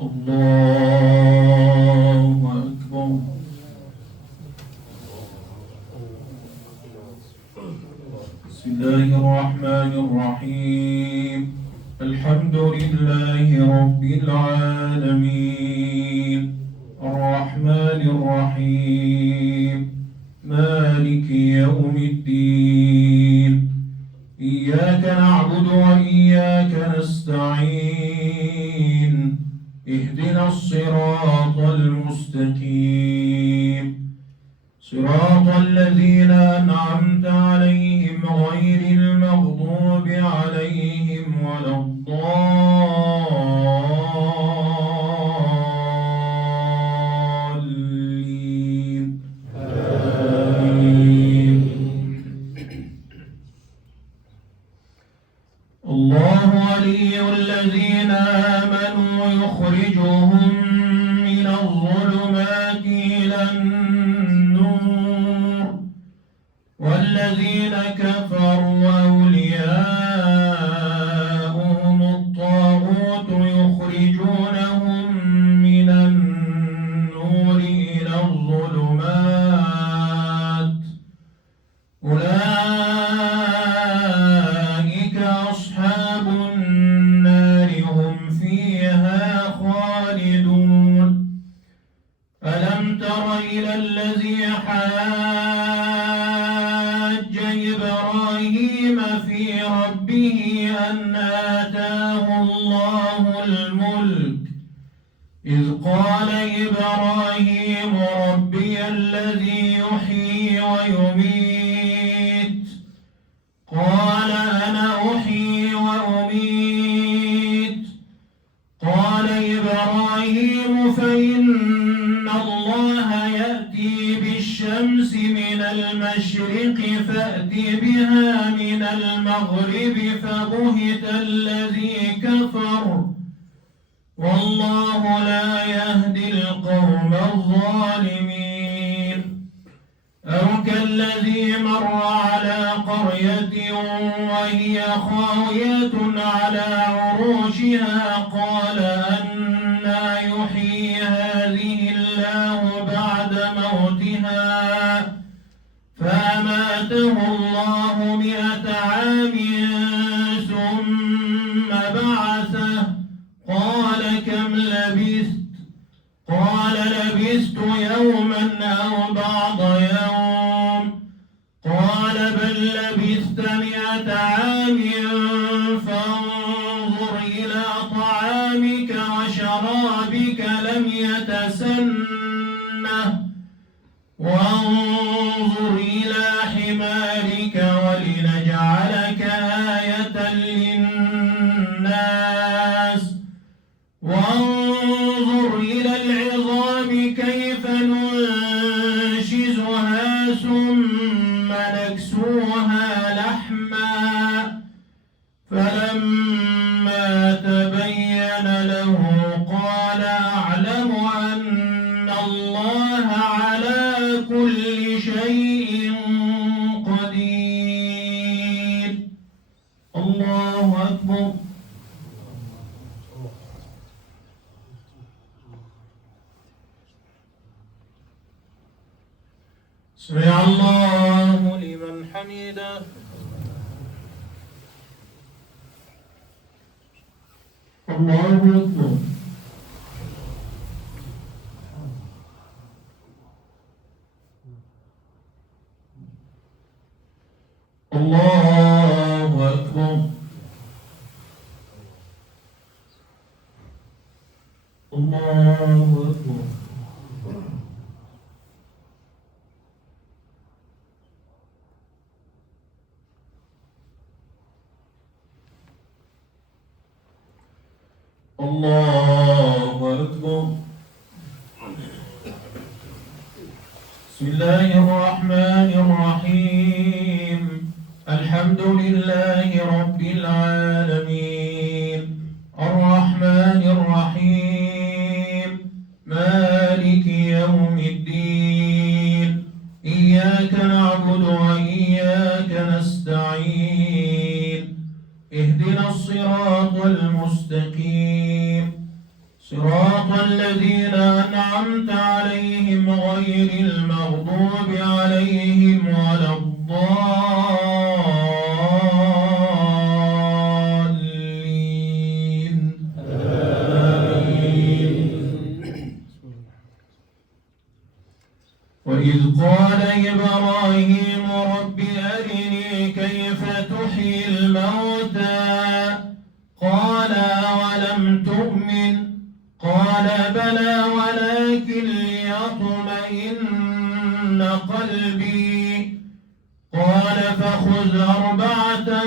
الله أكبر. بسم الله الرحمن الرحيم. الحمد لله رب العالمين الرحمن الرحيم مالك يوم الدين إياك نعبد وإياك نستعين اهدنا الصراط المستقيم صراط الذين أنعمت عليهم غير المغضوب عليهم ولا الضالين آمين. الله ولي الذين آمنوا يخرجهم من الظلمات إلى النور والذين كفروا أولياؤهم الطاغوت يخرجونهم من النور إلى الظلمات أولئك أصحاب النار هم فيها خالدون. ألم تر إلى الذي حاج إبراهيم في ربه أن آتاه الله الملك إذ قال إبراهيم ربي الذي يحيي ويميت قال أنا أحيي وأميت قال إبراهيم فإن الله يأتي بالشمس من المشرق فأت بها من المغرب فبهت الذي كفر والله لا يهدي القوم الظالمين. أو كالذي مر على قرية وهي خاوية على عروشها قال أنى يحيي هذه الله بعد موتها فأماته الله 100 عام ثم بعثه قال كم لبثت قال لبثت يوما أو بعض يوم قال بل لبثت 100 عام فانظر إلى طعامك وشرابك لم يتسنه وانظر إلى حمارك ولنجعلك آية للناس وانظر إلى العظام كيف ننشزها ثم نكسوها لحما فلما تبين له قال أعلم أن الله على كل شيء قدير. الله أكبر. سمع الله لمن حمده. الله أكبر. الله أكبر. الله أكبر. الله أكبر. بسم الله الرحمن الرحيم. الحمد لله رب العالمين الرحمن الرحيم مالك يوم الدين إياك نعبد وإياك نستعين اهدنا الصراط المستقيم صراط الذين أنعمت عليهم غير المغضوب عليهم ولا الضالين آمين. وإذ قال إبراهيم رب أرني كيف تحيي الموتى قال أولم تؤمن قال بلى ولكن ليطمئن قلبي قال فخذ 4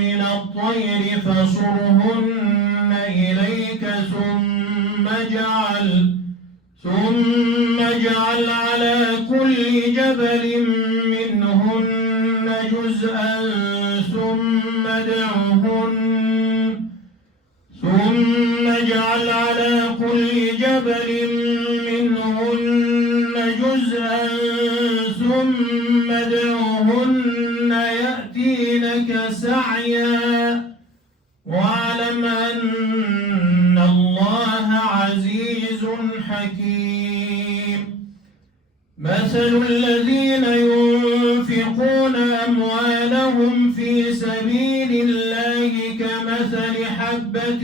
من الطير فصرهن إليك ثم اجعل على كل جبل منهن جزءا ثم اجعل على كل جبل منهن جزءا ثم ادعهن يأتينك سعيا واعلم أن الله عزيز حكيم مثل الذين ينفقون أموالهم في سبيل الله كمثل حبة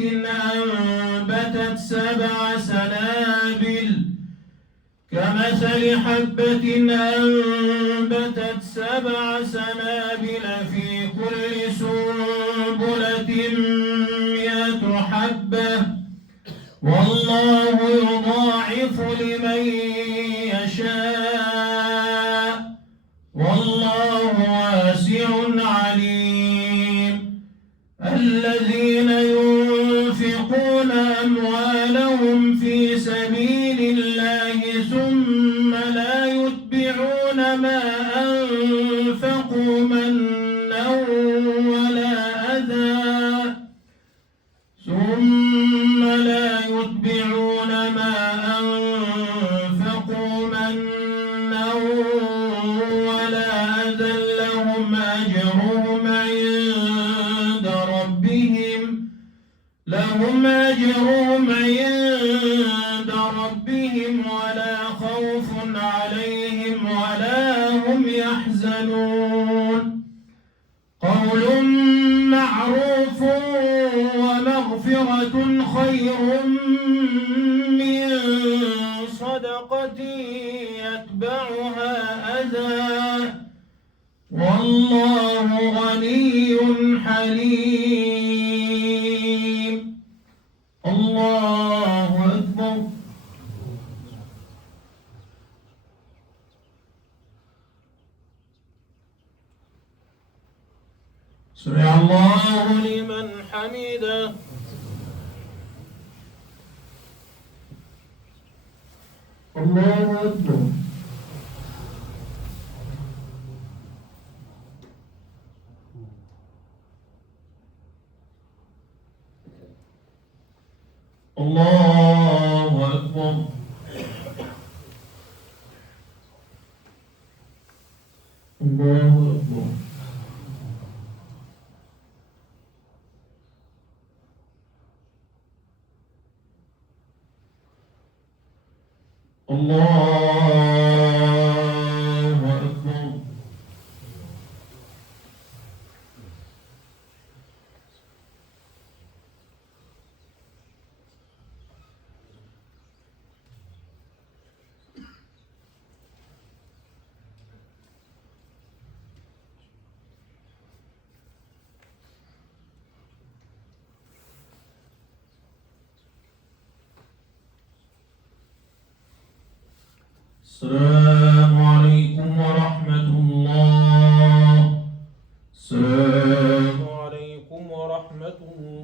أنبتت 7 سنابل في كل سنبلة 100 حبة والله يضاعف لمن يشاء والله واسع عليم الذين ينفقون أموالهم في سبيل الله ثم لا يتبعون ما أنفقوا منا ولا أذى لهم أجرهم عند ربهم ولا خوف عليهم ولا هم يحزنون قول معروف ومغفرة خير من صدقة يتبعها أذى والله غني حليم الله أكبر سمع الله لمن حمده الله أكبر الله أكبر الله أكبر الله أكبر السلام عليكم ورحمة الله. السلام عليكم ورحمة الله.